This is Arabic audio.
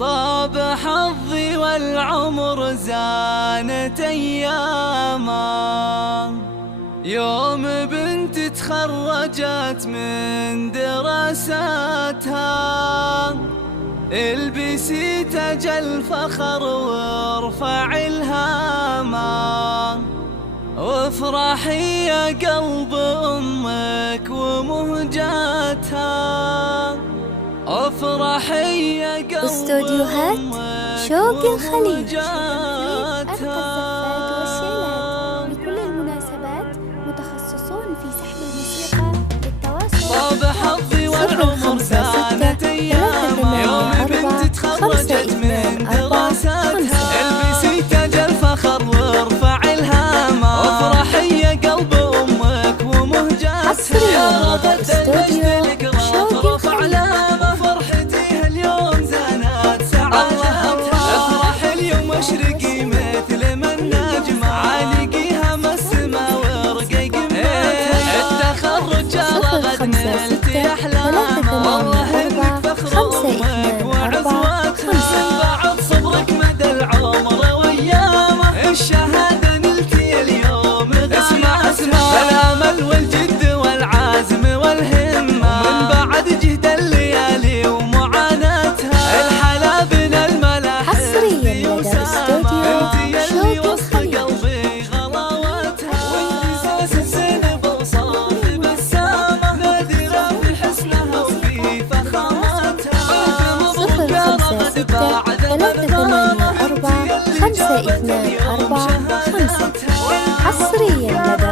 طاب حظي والعمر زانت أيامه، يوم بنت تخرجت من دراساتها. البسي تاج الفخر وارفع الهامة، وافرحي يا قلب أمك ومهجاتها. افرحي يا قلب استوديوهات شوق الخليج. ومهجاتها. أرقى الزفات والشيلات لكل المناسبات، متخصصون في سحب الموسيقى. للتواصل طاب حظي والعمر زانت أيامه، يوم بنت تخرجت من دراساتها. البسي تاج الفخر وارفع الهامة، وافرحي يا قلب أمك ومهجاتها. حصرياً لدى استوديو شوق الخليج. فرحتي هاليوم زانت سعادتها. افرح اليوم واشرقي مثل ما النجمة، عالقيها ما السما وارقي قمتها. التخرج جرى غد نلتي احلامها، والله انك فخر امك وعزوتها. بعد صبرك مدى العمر وايامه، الشهادة نلتي اليوم غانمها. بالامل والجد والعزم والهمة، ومن بعد جهد الليالي ومعاناتها. الحلا بنا الملاحم حصرياً لدى استوديو شوق الخليج. قلبي غلاوتها، وانت اساس زينب وصافي بسامة، نادرة في حسنها وفي فخامتها. 0563845245. حصرياً لدى